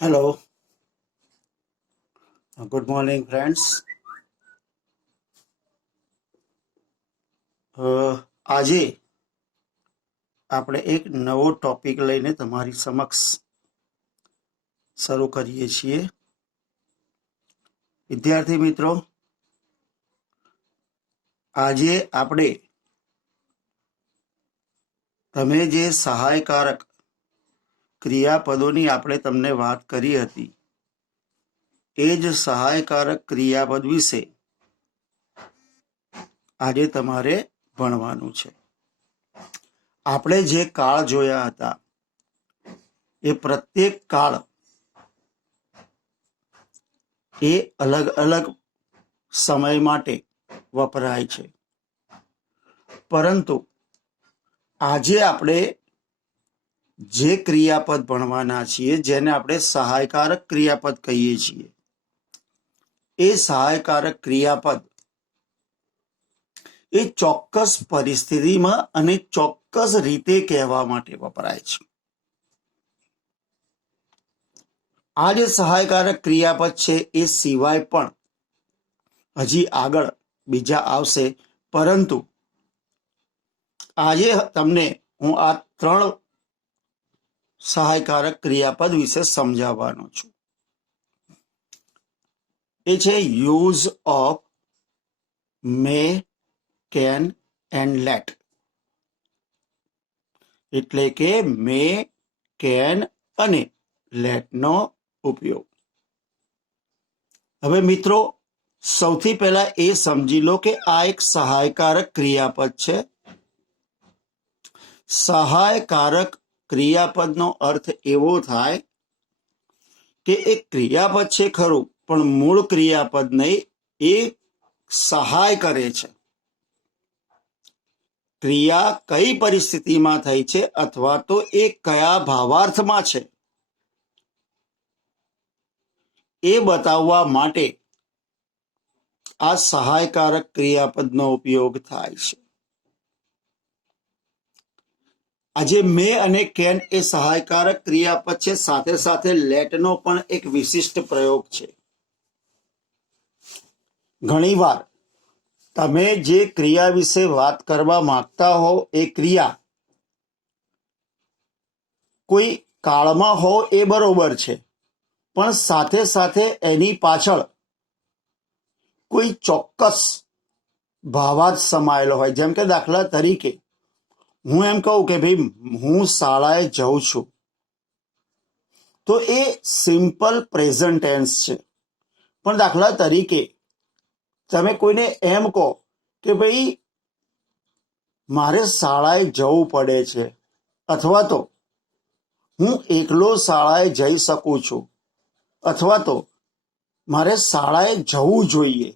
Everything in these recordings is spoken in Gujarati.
Hello, good morning, friends. આજે આપણે એક નવો ટોપિક લઈને તમારી સમક્ષ શરૂ કરીએ છીએ. વિદ્યાર્થી મિત્રો, આજે આપણે તમે જે સહાયકારક ક્રિયાપદોની આપણે તમને વાત કરી હતી એ જ સહાયકારક ક્રિયાપદ વિશે આજે તમારે ભણવાનું છે. આપણે જે કાળ જોયા હતા એ પ્રત્યેક કાળ એ અલગ અલગ સમય માટે વપરાય છે, પરંતુ આજે આપણે જે ક્રિયાપદ ભણવાના છીએ જેને આપણે સહાયકારક ક્રિયાપદ કહીએ છીએ એ સહાયકારક ક્રિયાપદ એ ચોક્કસ પરિસ્થિતિમાં અને ચોક્કસ રીતે કહેવા માટે વપરાય છે. આ જે સહાયકારક ક્રિયાપદ છે એ સિવાય પણ હજી આગળ બીજા આવશે, પરંતુ આજે તમને હું આ 3 સહાયકારક ક્રિયાપદ વિશે સમજાવવાનો છું. એ છે use of May, can and let. એટલે કે મે, કેન અને લેટનો ઉપયોગ. હવે મિત્રો, સૌથી પહેલા એ સમજી લો કે આ એક સહાયકારક ક્રિયાપદ છે. સહાયકારક ક્રિયાપદનો અર્થ એવો થાય કે એક ક્રિયાપદ છે ખરું, પણ મૂળ ક્રિયાપદ નહીં, એ સહાય કરે છે. ક્રિયા કઈ પરિસ્થિતિમાં થઈ છે અથવા તો એ કયા ભાવાર્થમાં છે એ બતાવવા માટે આ સહાયકારક ક્રિયાપદનો ઉપયોગ થાય છે. આજે મે અને કેન એ સહાયકારક ક્રિયાપદ છે, સાથે સાથે લેટનો પણ એક વિશિષ્ટ પ્રયોગ છે. ઘણીવાર તમે જે ક્રિયા વિશે વાત કરવા માંગતા હો એ ક્રિયા કોઈ કાળમાં હો એ બરોબર છે, પણ સાથે સાથે એની પાછળ કોઈ ચોક્કસ ભાવાર્થ સમાયેલો હોય. જેમ કે દાખલા તરીકે હું એમ કહું કે ભાઈ હું શાળાએ જઉં છું, તો એ સિમ્પલ પ્રેઝન્ટ ટેન્સ છે. પણ દાખલા તરીકે તમે કોઈને એમ કહો કે ભાઈ મારે શાળાએ જવું પડે છે, અથવા તો હું એકલો શાળાએ જઈ શકું છું, અથવા તો મારે શાળાએ જવું જોઈએ,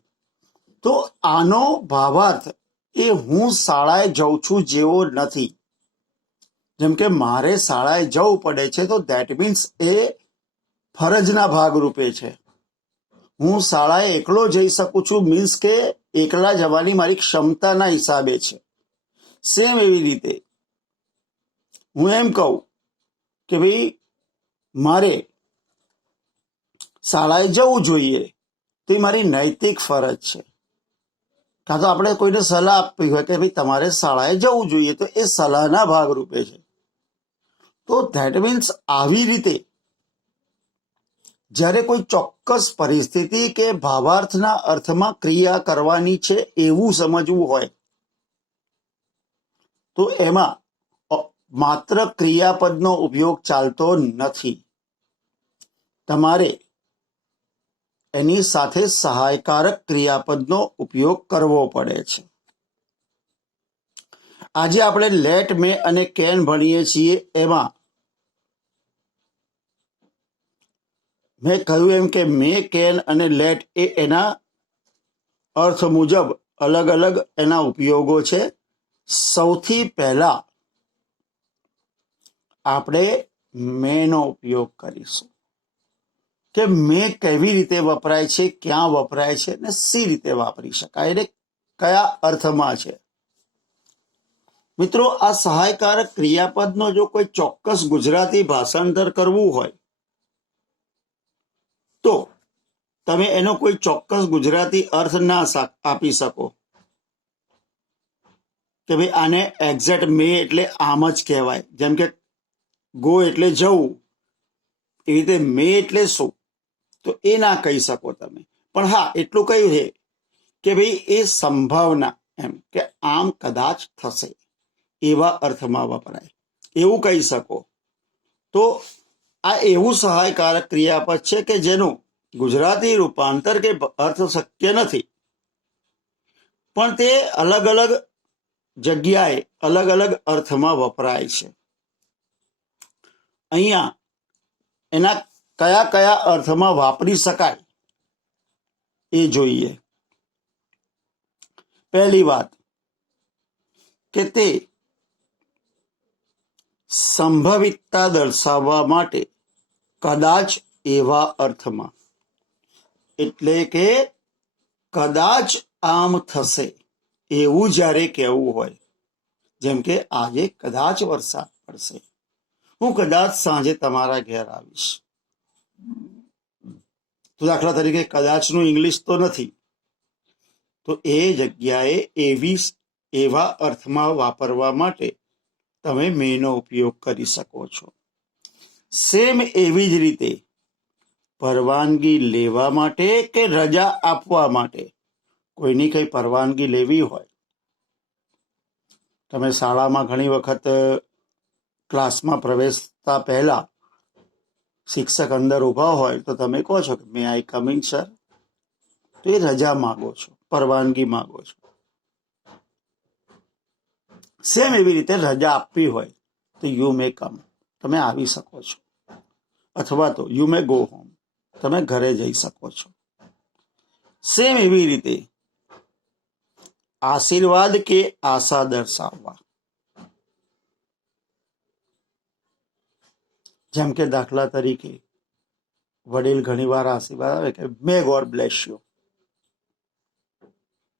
તો આનો ભાવાર્થ એ હું શાળાએ જઉં છું જેવો નથી. જેમ કે મારે શાળાએ જવું પડે છે, તો ધેટ મીન્સ એ ફરજના ભાગરૂપે છે. હું શાળાએ એકલો જઈ શકું છું મીન્સ કે એકલા જવાની મારી ક્ષમતાના હિસાબે છે. સેમ એવી રીતે હું એમ કહું કે ભાઈ મારે શાળાએ જવું જોઈએ, તો એ મારી નૈતિક ફરજ છે. કાં તો આપણે કોઈને સલાહ આપવી હોય કે ભાઈ તમારે શાળાએ જવું જોઈએ, તો એ સલાહના ભાગરૂપે છે. તો ધેટ મીન્સ આવી રીતે જ્યારે કોઈ ચોક્કસ પરિસ્થિતિ કે ભાવાર્થના અર્થમાં ક્રિયા કરવાની છે એવું સમજવું હોય, તો એમાં માત્ર ક્રિયાપદનો ઉપયોગ ચાલતો નથી. તમારે એની સાથે સહાયકારક ક્રિયાપદનો ઉપયોગ કરવો પડે છે. આજે આપણે લેટ, મે અને કેન ભણીએ છીએ. એમાં મેં કહ્યું એમ કે મે, કેન અને લેટ એ એના અર્થ મુજબ અલગ અલગ એના ઉપયોગો છે. સૌથી પહેલા આપણે મેનો ઉપયોગ કરીશું કે મે કેવી રીતે વપરાય છે, ક્યાં વપરાય છે અને સી રીતે વાપરી શકાય, એટલે કયા અર્થમાં છે. મિત્રો, આ સહાયકારક ક્રિયાપદનો જો કોઈ ચોક્કસ ગુજરાતી ભાષાંતર કરવું હોય તો તમે એનો કોઈ ચોક્કસ ગુજરાતી અર્થ ના આપી શકો કે ભાઈ આને એક્ઝેક્ટ મે એટલે આમ જ કહેવાય, જેમ કે ગો એટલે જવું, એવી રીતે મે એટલે શું, તો એ ના કહી શકો તમે. પણ હા, એટલું કહ્યું છે કે ભાઈ એ સંભાવના, એમ કે આમ કદાચ થશે એવા અર્થમાં વપરાય, એવું કહી શકો. તો આ એવું સહાયકારક ક્રિયાપદ છે કે જેનું ગુજરાતી રૂપાંતર કે અર્થ શક્ય નથી, પણ તે અલગ અલગ જગ્યાએ અલગ અલગ અર્થમાં વપરાય છે. અહીંયા એના કયા કયા અર્થમાં વાપરી શકાય એ જોઈએ. પહેલી વાત કે તે સંભવિતતા દર્શાવવા માટે કદાચ એવા અર્થમાં, એટલે કે કદાચ આમ થશે એવું જ્યારે કહેવું હોય, જેમ કે આજે કદાચ વરસાદ પડશે, હું કદાચ સાંજે તમારા ઘેર આવીશ, તો દાખલા તરીકે કદાચનું ઇંગ્લિશ તો નથી, તો એ જગ્યાએ એવા અર્થમાં વાપરવા માટે તમે મેનો ઉપયોગ કરી શકો છો. સેમ એવી જ રીતે પરવાનગી લેવા માટે કે રજા આપવા માટે, કોઈની કઈ પરવાનગી લેવી હોય, તમે શાળામાં ઘણી વખત ક્લાસમાં પ્રવેશતા પહેલા શિક્ષક અંદર ઊભા હોય તો તમે કહો છો કે મે આઈ કમ ઇન સર, તો એ રજા માગો છો, પરવાનગી માગો છો. સેમ એવી રીતે રજા આપવી હોય તો યુ મે કમ, તમે આવી શકો છો, અથવા તો યુ મે ગો હોમ, તમે ઘરે જઈ શકો છો. સેમ એવી રીતે આશીર્વાદ કે આશા દર્શાવવા, જેમ કે દાખલા તરીકે વડીલ ઘણીવાર આશીર્વાદ આવે કે મે ગોડ બ્લેસ યુ,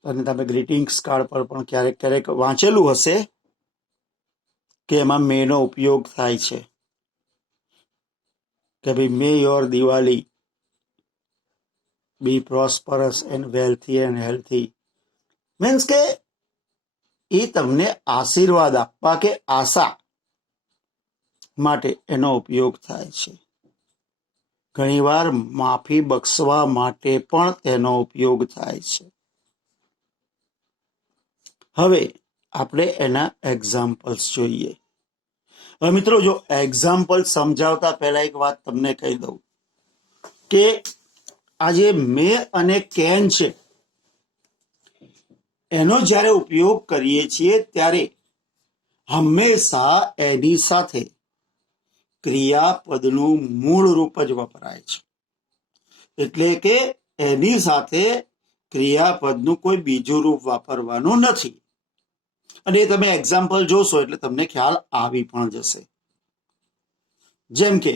અને તમે ગ્રીટિંગ્સ કાર્ડ પર પણ ક્યારેક ક્યારેક વાંચેલું હશે કે એમાં મે નો ઉપયોગ થાય છે કે ભાઈ may your Diwali be prosperous and wealthy and healthy, means કે એ તમને આશીર્વાદ આપવા કે આશા માટે એનો ઉપયોગ થાય છે. ઘણીવાર માફી બક્ષવા માટે પણ તેનો ઉપયોગ થાય છે. હવે આપણે એના એક્ઝામ્પલ્સ જોઈએ. હવે મિત્રો, જો એક્ઝામ્પલ સમજાવતા પહેલા એક વાત તમને કહી દઉં કે આ જે મે અને કેન છે એનો જ્યારે ઉપયોગ કરીએ છીએ ત્યારે હંમેશા એની સાથે ક્રિયાપદનું મૂળ રૂપ જ વપરાય છે, એટલે કે એની સાથે ક્રિયાપદનું કોઈ બીજું રૂપ વાપરવાનું નથી. અને એ તમે એક્ઝામ્પલ જોશો એટલે તમને ખ્યાલ આવી પણ જશે. જેમ કે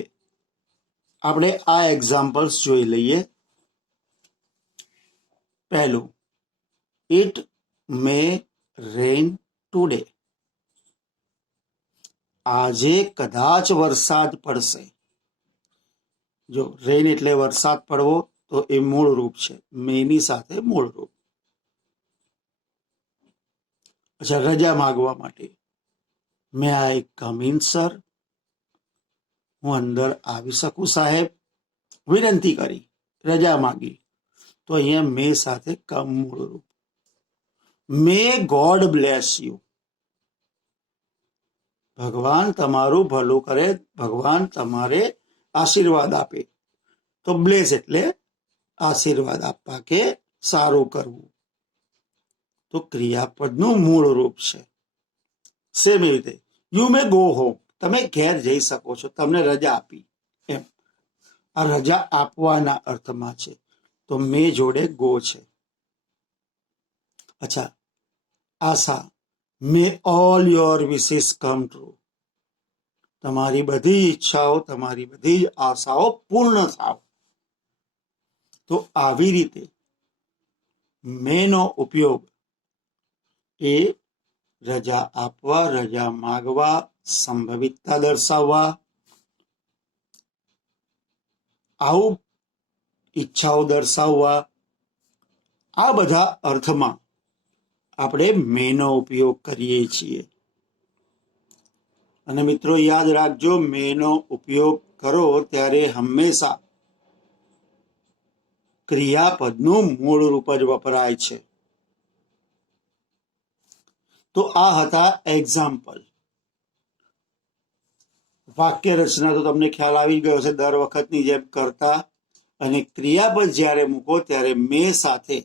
આપણે આ એક્ઝામ્પલ્સ જોઈ લઈએ. પહેલું, ઇટ મે રેન ટુડે, આજે કદાચ વરસાદ પડશે. જો રેન એટલે વરસાદ પડવો, તો એ મૂળ રૂપ છે, મેની સાથે મૂળ રૂપ. અચ્છા, રજા માગવા માટે મે આઈ કમ ઇન સર, હું અંદર આવી શકું સાહેબ, વિનંતી કરી, રજા માગી, તો અહીંયા મે સાથે કમ મૂળ રૂપ. મે ગોડ બ્લેસ યુ, ભગવાન તમારું ભલું કરે, ભગવાન તમારે આશીર્વાદ આપે, તો બ્લેસ એટલે આશીર્વાદ આપવા કે સારું કરવું, તો ક્રિયાપદનું મૂળ રૂપ છે. સેમ એવી રીતે યુ મે ગો હોમ, તમે ઘેર જઈ શકો છો, તમને રજા આપી, એમ આ રજા આપવાના અર્થમાં છે, તો મે જોડે ગો છે. અચ્છા, આશા, may all your wishes come true, તમારી બધી ઈચ્છાઓ, તમારી બધી આશાઓ પૂર્ણ થાવ. તો આવી રીતે મેનો ઉપયોગ એ રજા આપવા, રજા માગવા, સંભવિતતા દર્શાવવા, આવું ઈચ્છાઓ દર્શાવવા, આ બધા અર્થમાં આપણે મેનો ઉપયોગ કરીએ છીએ. અને મિત્રો યાદ રાખજો, મેનો ઉપયોગ કરો ત્યારે હંમેશા ક્રિયાપદનું મૂળ રૂપ જ વપરાય છે. તો આ હતા એક્ઝામ્પલ. વાક્ય રચના તો તમને ખ્યાલ આવી ગયો છે. દર વખતની જેમ કર્તા અને ક્રિયાપદ જ્યારે મૂકો ત્યારે મે સાથે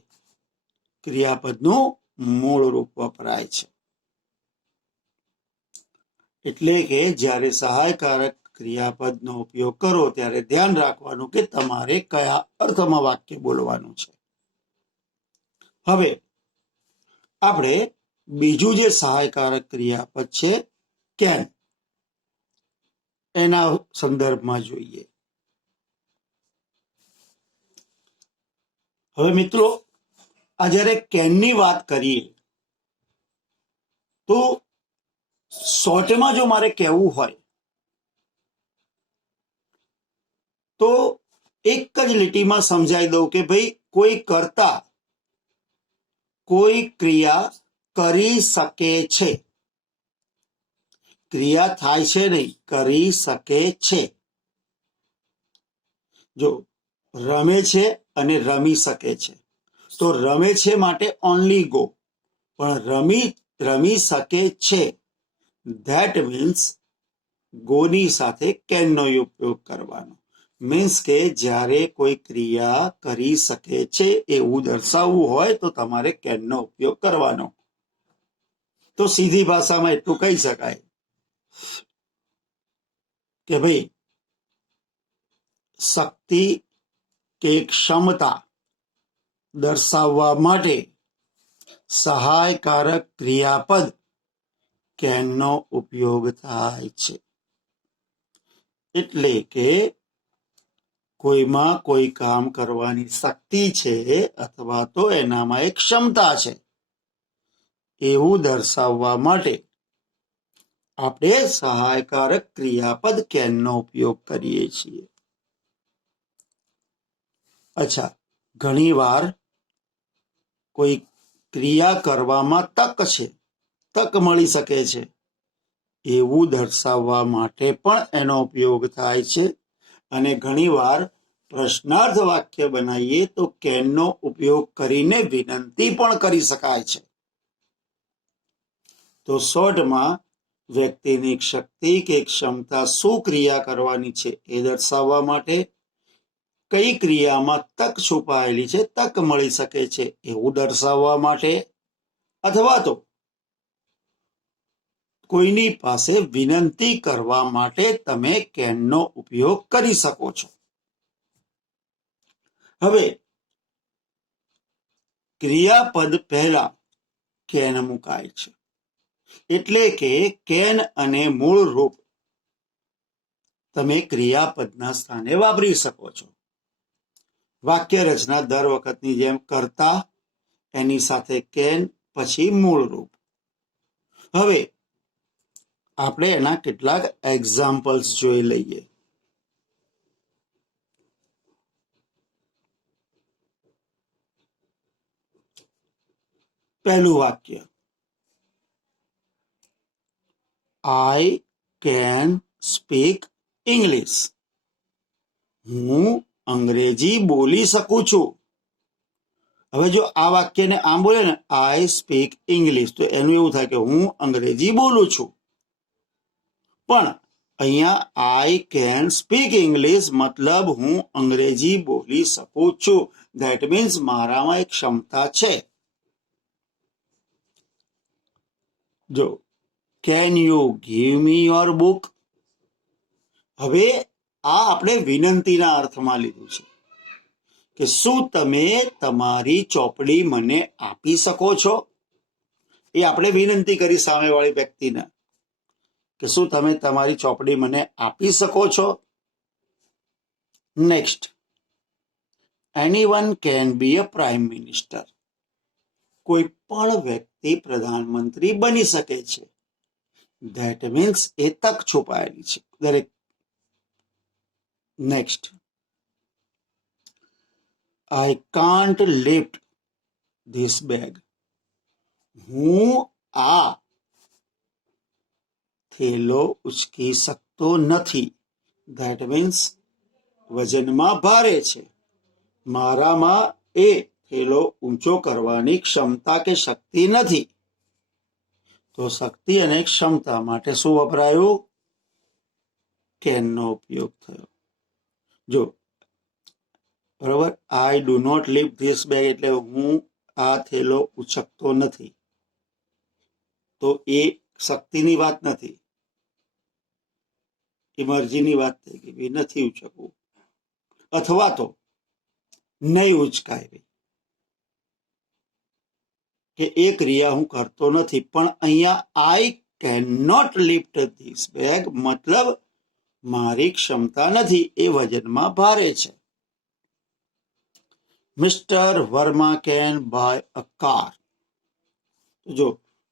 ક્રિયાપદનું મૂળ રૂપ વપરાય છે. એટલે કે જ્યારે સહાયકારક ક્રિયાપદનો ઉપયોગ કરો ત્યારે ધ્યાન રાખવાનું કે તમારે કયા અર્થમાં વાક્ય બોલવાનું છે. હવે આપણે બીજું જે સહાયકારક ક્રિયાપદ છે કેન, એના સંદર્ભમાં જોઈએ. હવે મિત્રો આ જ્યારે કેનની વાત કરીએ તો શોર્ટમાં જો મારે કહેવું હોય તો એક જ લીટીમાં સમજાવી દઉં કે ભાઈ કોઈ કર્તા કોઈ ક્રિયા કરી શકે છે. ક્રિયા થાય છે નહીં, કરી શકે છે. જો રમે છે અને રમી શકે છે તો રમે છે માટે ઓનલી ગો, પણ રમી શકે છે ધેટ મીન્સ ગોની સાથે કેનનો ઉપયોગ કરવાનો. મીન્સ કે જ્યારે કોઈ ક્રિયા કરી શકે છે એવું દર્શાવવું હોય તો તમારે કેનનો ઉપયોગ કરવાનો. તો સીધી ભાષામાં એટલું કહી શકાય કે ભાઈ શક્તિ કે ક્ષમતા દર્શાવવા માટે સહાયકારક ક્રિયાપદ કેનનો ઉપયોગ થાય છે. એટલે કે કોઈમાં કોઈ કામ કરવાની શક્તિ છે અથવા તો એનામાં એક ક્ષમતા છે એવું દર્શાવવા માટે આપણે સહાયકારક ક્રિયાપદ કેનનો ઉપયોગ કરીએ છીએ. અચ્છા, ઘણી વાર કોઈ ક્રિયા કરવામાં તક છે, તક મળી શકે છે એવું દર્શાવવા માટે પણ એનો ઉપયોગ થાય છે. અને ઘણીવાર પ્રશ્નાર્થ વાક્ય બનાવીએ તો કેનનો ઉપયોગ કરીને વિનંતી પણ કરી શકાય છે. તો શોર્ટમાં વ્યક્તિની શક્તિ કે ક્ષમતા શું ક્રિયા કરવાની છે એ દર્શાવવા માટે, કઈ ક્રિયામાં તક છુપાયેલી છે, તક મળી શકે છે એવું દર્શાવવા માટે, અથવા તો કોઈની પાસે વિનંતી કરવા માટે તમે કેનનો ઉપયોગ કરી શકો છો. હવે ક્રિયાપદ પહેલા કેન મુકાય છે એટલે કે કેન અને મૂળ રૂપ તમે ક્રિયાપદના સ્થાને વાપરી શકો છો. વાક્ય રચના દર વખતની જેમ કર્તા, એની સાથે કેન, પછી મૂળ રૂપ. હવે આપણે એના કેટલાક એક્ઝામ્પલ્સ જોઈ લઈએ. પહેલું વાક્ય, આઈ કેન સ્પીક ઇંગ્લિશ. હું અંગ્રેજી બોલી શકું છું. હવે જો આ વાક્યને આમ બોલે ને, આઈ સ્પીક ઇંગ્લિશ, તો એનું એવું થાય કે હું અંગ્રેજી બોલું છું. પણ અહીંયા આઈ કેન સ્પીક ઇંગ્લિશ મતલબ હું અંગ્રેજી બોલી શકું છું. ધેટ મીન્સ મારામાં એક ક્ષમતા છે. જો can you give me your book, હવે આ આપણે વિનંતીના અર્થમાં લીધું છે કે શું તમે તમારી ચોપડી મને આપી શકો છો. એ આપણે વિનંતી કરી સામેવાળી વ્યક્તિને કે શું તમે તમારી ચોપડી મને આપી શકો છો. Next, anyone can be a prime minister. કોઈ પણ વ્યક્તિ પ્રધાનમંત્રી બની શકે છે. ધેટ મીન્સ એ તક છુપાયેલી છે દરેક. Next, I can't lift this bag. હું આ થેલો ઉચકી શકતો નથી. ધેટ મીન્સ વજનમાં ભારે છે. મારામાં એ થેલો ઊંચો કરવાની ક્ષમતા કે શક્તિ નથી. તો શક્તિ અને ક્ષમતા માટે શું વપરાયું? કેનનો ઉપયોગ થયો. જો બરોબર, I do not lift this bag એટલે હું આ થેલો ઉચકતો નથી. તો એ શક્તિની વાત નથી, એ મરજીની વાત થઈ કે ભાઈ નથી ઉચકવું, અથવા તો નહીં ઉચકાય કે એ ક્રિયા હું કરતો નથી. પણ અહીંયા I can not lift this bag મતલબ મારી ક્ષમતા નથી, એ વજનમાં ભારે છે. Mister Verma can buy a car. જો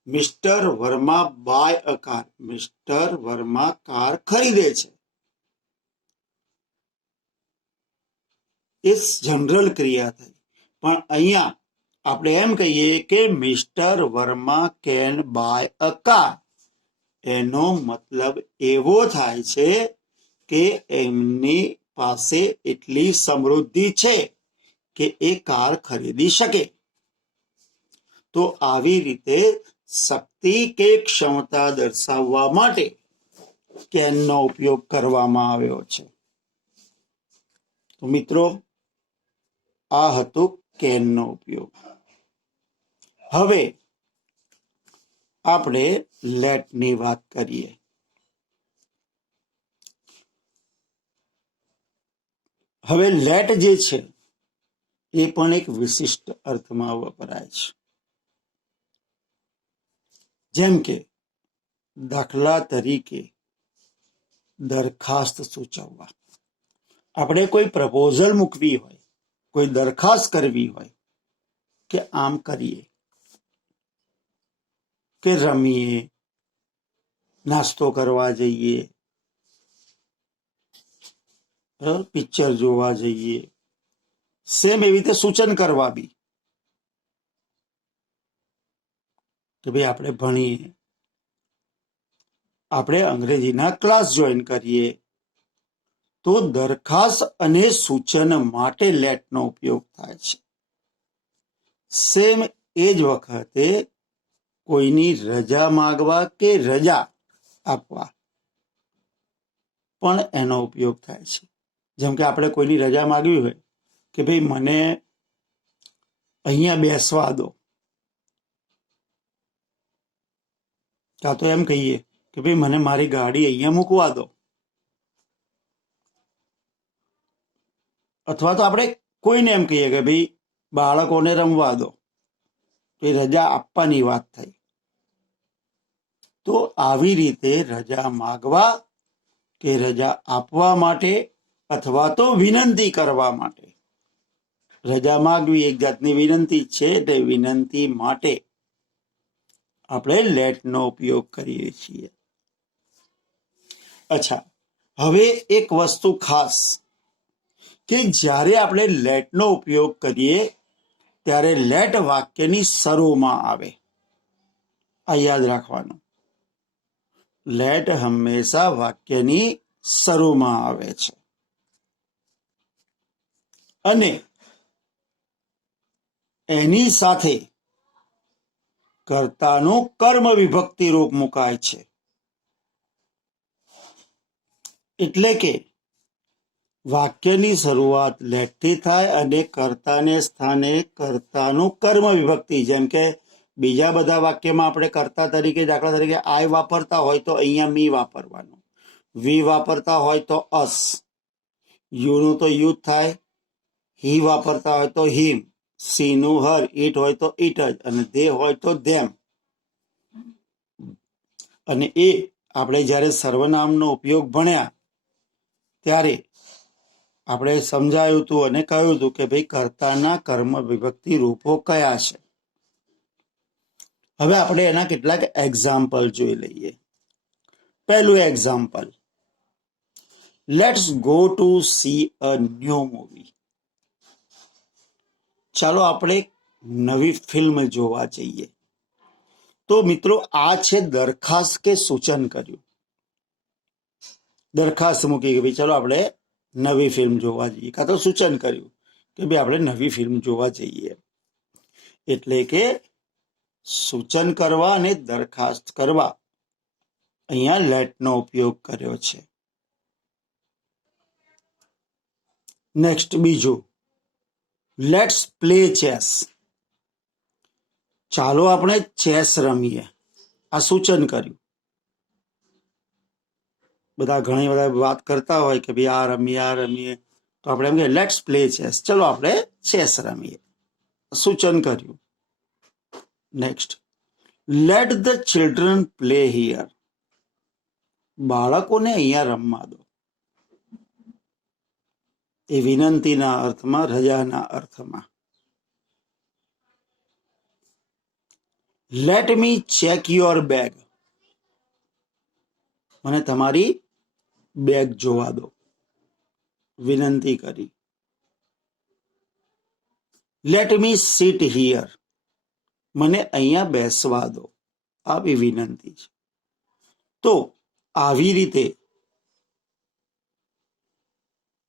mister Verma buy a car, mister Verma car ખરીદે છે. એ જનરલ ક્રિયા થઈ. પણ અહીંયા આપણે એમ કહીએ કે mister Verma can buy a car. એનો મતલબ એવો થાય છે કે એમની પાસે એટલી સમૃદ્ધિ છે કે એ કાર ખરીદી શકે. તો આવી રીતે શક્તિ કે ક્ષમતા દર્શાવવા માટે કેનનો ઉપયોગ કરવામાં આવ્યો છે. તો મિત્રો, આ હતું કેનનો ઉપયોગ. હવે આપણે લેટની વાત કરીએ. હવે લેટ જે છે એ પણ એક વિશિષ્ટ અર્થમાં વપરાય છે. જેમ કે દાખલા તરીકે દરખાસ્ત સૂચવવા. આપણે કોઈ પ્રપોઝલ મૂકવી હોય, કોઈ દરખાસ્ત કરવી હોય કે આમ કરીએ, કે રમીએ, નાસ્તો કરવા જઈએ, પિક્ચર જોવા જઈએ, સેમ એવી રીતે સૂચન કરવા બી કે ભાઈ આપણે ભણીએ, આપણે અંગ્રેજીના ક્લાસ જોઈન કરીએ. તો દરખાસ્ત અને સૂચન માટે લેટનો ઉપયોગ થાય છે. સેમ એ જ વખતે કોઈની રજા માંગવા કે રજા આપવા પણ એનો ઉપયોગ થાય છે. જેમ કે આપણે કોઈની રજા માંગવી હોય કે ભાઈ મને અહીંયા બેસવા દો, કાં તો એમ કહીએ કે ભાઈ મને મારી ગાડી અહીંયા મૂકવા દો, અથવા તો આપણે કોઈને એમ કહીએ કે ભાઈ બાળકોને રમવા દો, એ રજા આપવાની વાત થઈ. તો આવી રીતે રજા માગવા કે રજા આપવા માટે અથવા તો વિનંતી કરવા માટે, રજા માગવી એક જાતની વિનંતી છે, એટલે વિનંતી માટે આપણે લેટનો ઉપયોગ કરીએ છીએ. અચ્છા, હવે એક વસ્તુ ખાસ કે જ્યારે આપણે લેટનો ઉપયોગ કરીએ ત્યારે લેટ વાક્યની શરૂમાં આવે. આ યાદ રાખવાનું. લેટ હંમેશા વાક્યની શરૂમાં આવે છે. અને એની સાથે કર્તાનું કર્મ વિભક્તિ રૂપ મુકાય છે. એટલે કે વાક્યની શરૂઆત લેટથી થાય અને કર્તાને સ્થાને કર્તાનું કર્મ વિભક્તિ. જેમ કે બીજા બધા વાક્યમાં આપણે કર્તા તરીકે, દાખલા તરીકે આઈ વાપરતા હોય તો અહીંયા મી વાપરવાનું, વી વાપરતા હોય તો અસ, યુનું તો યુ થાય, હી વાપરતા હોય તો હિમ, સી નું હર, ઈટ હોય તો ઈટ જ, અને ધે હોય તો ધેમ. અને એ આપણે જ્યારે સર્વનામનો ઉપયોગ ભણ્યા ત્યારે આપણે સમજાયું હતું અને કહ્યું હતું કે ભાઈ કર્તાના કર્મ વિભક્તિ રૂપો કયા છે. હવે આપણે એના કેટલાક એક્ઝામ્પલ જોઈ લઈએ. પહેલું example, let's go to C a new movie. ચાલો આપણે નવી ફિલ્મ જોવા જઈએ. તો મિત્રો આ છે દરખાસ્ત કે સૂચન કર્યું. દરખાસ્ત મૂકી કે ભાઈ ચાલો આપણે નવી ફિલ્મ જોવા જઈએ, કાં તો સૂચન કર્યું કે ભાઈ આપણે નવી ફિલ્મ જોવા જઈએ. એટલે કે સૂચન કરવા અને દરખાસ્ત કરવા અહીંયા લેટનો ઉપયોગ કર્યો છે. નેક્સ્ટ બીજું, લેટ્સ પ્લે ચેસ. ચાલો આપણે ચેસ રમીએ, આ સૂચન કર્યું. બધા ઘણી બધા વાત કરતા હોય કે ભાઈ આ રમીએ, તો આપણે એમ કે લેટ્સ પ્લે ચેસ, ચલો આપણે ચેસ રમીએ, સૂચન કર્યું. Next, late the children play here. બાળકોને અહીંયા રમવા દો. એ વિનંતીના અર્થમાં, રજાના અર્થમાં. Let me check your bag. મને તમારી બેગ જોવા દો, વિનંતી કરી. Let me seat here. મને અહીંયા બેસવા દો, આવી વિનંતી છે. તો આવી રીતે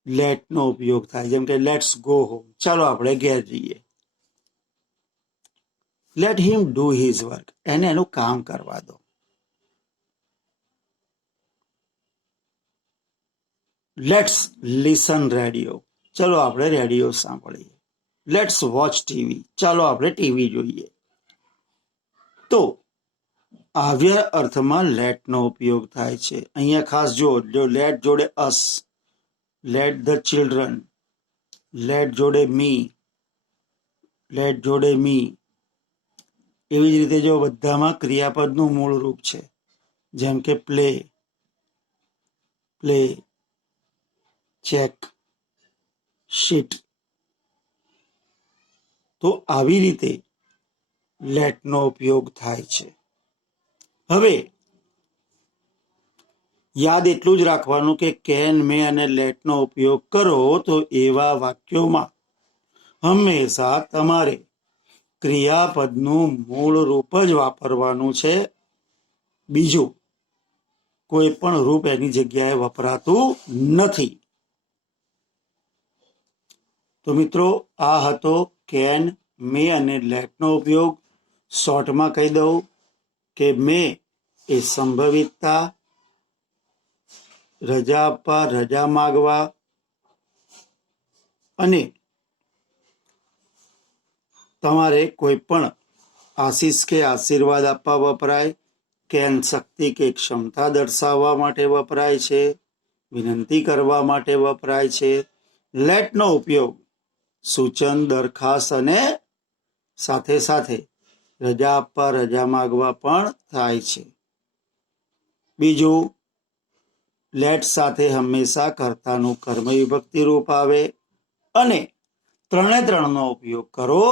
લેટનો ઉપયોગ થાય. જેમ કે લેટ્સ ગો હોમ, ચાલો આપણે ઘેર જઈએ. Late him do his work. એને એનું કામ કરવા દો. Let's listen radio. ચલો આપણે રેડિયો સાંભળીએ. Let's watch TV. ચાલો આપણે ટીવી જોઈએ. તો આવ્યા અર્થમાં લેટનો ઉપયોગ થાય છે. અહીંયા ખાસ જો લેટ જોડે અસ, લેટ ધ ચિલ્ડ્રન, લેટ જોડે મી, લેટ જોડે મી. એવી જ રીતે જો બધામાં ક્રિયાપદનું મૂળ રૂપ છે. જેમ કે પ્લે, પ્લે, ચેક, શીટ. તો આવી રીતે લેટનો ઉપયોગ થાય છે. હવે યાદ એટલું જ રાખવાનું કે કેન, મે અને લેટનો ઉપયોગ કરો તો એવા વાક્યોમાં હંમેશા તમારે ક્રિયાપદનું મૂળ રૂપ જ વાપરવાનું છે. બીજું કોઈ પણ રૂપ એની જગ્યાએ વપરાતું નથી. તો મિત્રો આ હતો કેન, મે અને લેટનો ઉપયોગ. શોર્ટમાં કહી દઉં કે મે એ સંભવિતતા, રજા આપવા, રજા માગવા, અને તમારે કોઈ પણ આશીષ કે આશીર્વાદ આપવા વપરાય. કેન શક્તિ કે ક્ષમતા દર્શાવવા માટે વપરાય છે, વિનંતી કરવા માટે વપરાય છે. લેટનો ઉપયોગ સૂચન, દરખાસ્ત અને સાથે સાથે રજા આપવા, રજા માગવા પણ થાય છે. બીજું, લેટ સાથે હંમેશા કર્તાનું કર્મ વિભક્તિ રૂપ આવે, અને ત્રણે ત્રણનો ઉપયોગ કરો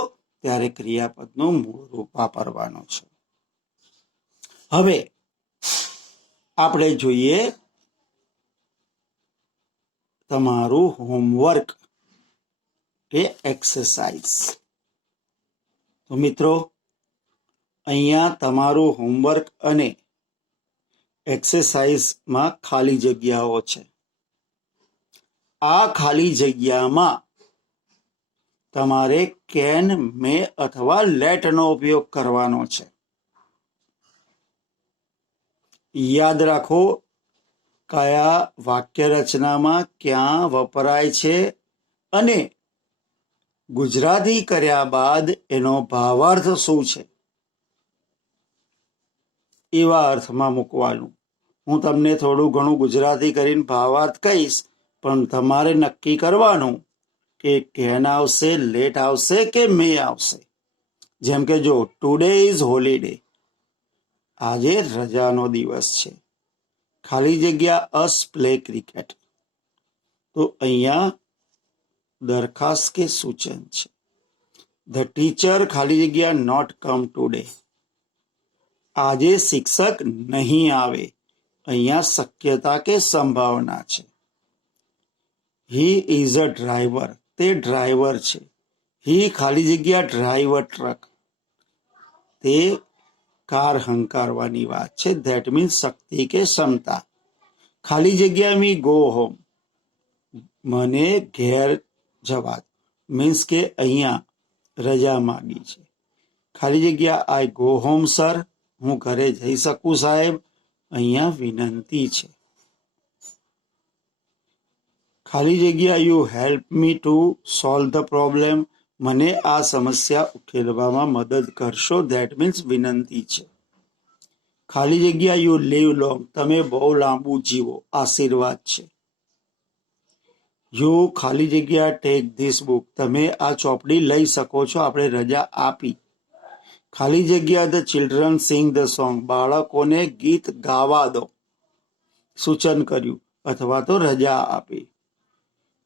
ત્યારે ક્રિયાપદનું મૂળ રૂપ વાપરવાનું છે. હવે આપણે જોઈએ તમારું હોમવર્ક કે એક્સરસાઇઝ. તો મિત્રો અહીંયા તમારું હોમવર્ક અને એક્સરસાઇઝમાં ખાલી જગ્યાઓ છે. આ ખાલી જગ્યામાં તમારે કેન, મે અથવા લેટનો ઉપયોગ કરવાનો છે. યાદ રાખો કયા વાક્ય રચનામાં ક્યાં વપરાય છે, અને ગુજરાતી કર્યા બાદ એનો ભાવાર્થ શું છે, એવા અર્થમાં મૂકવાનું. હું તમને થોડું ઘણું ગુજરાતી કરીને ભાવાર્થ કહીશ, પણ તમારે નક્કી કરવાનું કે કેન આવશે, લેટ આવશે કે મે આવશે. જેમ કે જો ટુડે ઇઝ હોલિડે, આજે રજાનો દિવસ છે. ખાલી જગ્યા અસ પ્લે ક્રિકેટ. તો અહીંયા દરખાસ્ત કે સૂચન છે. ધ ટીચર ખાલી જગ્યા નોટ કમ ટુડે. આજે શિક્ષક નહીં આવે. અહીંયા શક્યતા કે સંભાવના છે. He is a driver. તે ડ્રાઈવર છે. હી ખાલી જગ્યા ડ્રાઈવ અ ટ્રક, તે કાર હંકારવાની વાત છે. ધેટ મીન્સ શક્તિ કે ક્ષમતા. ખાલી જગ્યા મી ગો હોમ, મને ઘેર જવા, મીન્સ કે અહીંયા રજા માગી છે. ખાલી જગ્યા આઈ ગો હોમ સર, હું ઘરે જઈ શકું સાહેબ, અહીંયા વિનંતી છે. ખાલી જગ્યા you help me to solve the problem, મને આ સમસ્યા ઉકેલવામાં મદદ કરશો. ધેટ મીન્સ વિનંતી છે. ખાલી જગ્યા યુ લીવ લોંગ, તમે બહુ લાંબુ જીવો, આશીર્વાદ છે. યુ ખાલી જગ્યા ટેક ધીસ બુક, તમે આ ચોપડી લઈ શકો છો, આપણે રજા આપી. ખાલી જગ્યા the children sing the song, બાળકોને ગીત ગાવા દો, સૂચન કર્યું અથવા તો રજા આપી.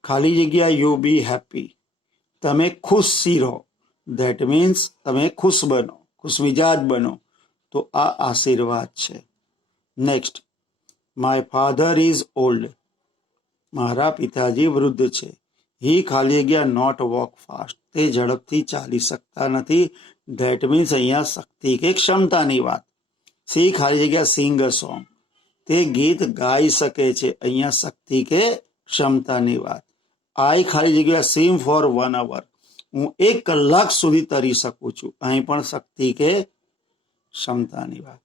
ખાલી જગ્યા યુ બી હેપી, તમે ખુશી રહો. ધેટ મીન્સ તમે ખુશ બનો, ખુશમિજાજ બનો, તો આ આશીર્વાદ છે. Next, my father is old, મારા પિતાજી વૃદ્ધ છે. હી ખાલી જગ્યા નોટ વોક ફાસ્ટ, તે ઝડપથી ચાલી શકતા નથી. ધેટ મીન્સ અહીંયા શક્તિ કે ક્ષમતાની વાત. સી ખાલી જગ્યા સિંગ અ સોંગ, તે ગીત ગાઈ શકે છે, અહીંયા શક્તિ કે ક્ષમતાની વાત. આઈ ખાલી જગ્યા સ્વિમ ફોર 1 hour, હું 1 કલાક સુધી તરી શકું છું, અહીં પણ શક્તિ કે ક્ષમતાની વાત.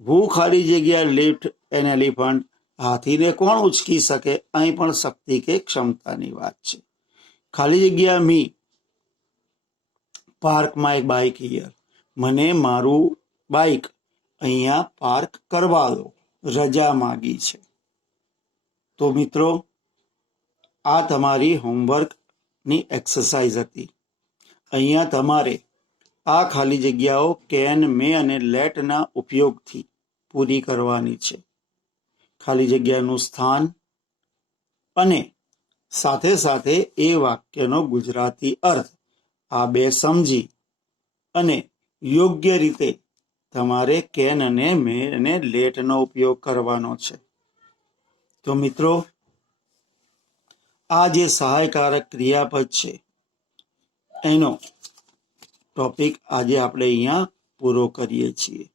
હુ ખાલી જગ્યા લિફ્ટ એન એલિફન્ટ, હાથીને કોણ ઉચકી શકે, અહીં પણ શક્તિ કે ક્ષમતાની વાત છે. ખાલી જગ્યા મી પાર્ક માય બાઇક હિયર, મને મારું બાઇક અહીંયા પાર્ક કરવા દો, રજા માગી છે. તો મિત્રો, આ તમારી હોમવર્કની એક્સરસાઇઝ હતી. અહીંયા તમારે આ ખાલી જગ્યાઓ કેન, મે અને લેટના ઉપયોગથી પૂરી કરવાની છે. ખાલી જગ્યાનું સ્થાન અને સાથે સાથે એ વાક્યનો ગુજરાતી અર્થ, આ બે સમજી અને યોગ્ય રીતે તમારે કેન અને મે અને લેટનો ઉપયોગ કરવાનો છે. તો મિત્રો, આ જે સહાયકારક ક્રિયાપદ છે એનો ટોપિક આજે આપણે અહીંયા પૂરો કરીએ છીએ.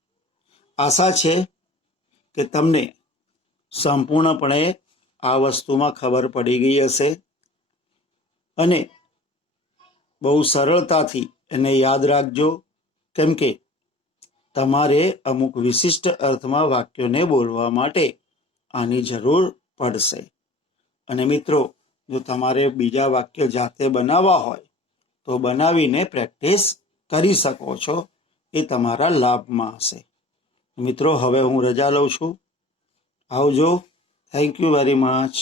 આશા છે કે તમને સંપૂર્ણપણે આ વસ્તુમાં ખબર પડી ગઈ હશે અને બહુ સરળતાથી એને યાદ રાખજો, કેમ કે તમારે અમુક વિશિષ્ટ અર્થમાં વાક્યોને બોલવા માટે આની જરૂર પડશે. અને મિત્રો, જો તમારે બીજા વાક્ય જાતે બનાવવા હોય તો બનાવીને પ્રેક્ટિસ કરી શકો છો, એ તમારા લાભમાં હશે. મિત્રો, હવે હું રજા લઉં છું. આવજો. Thank you very much.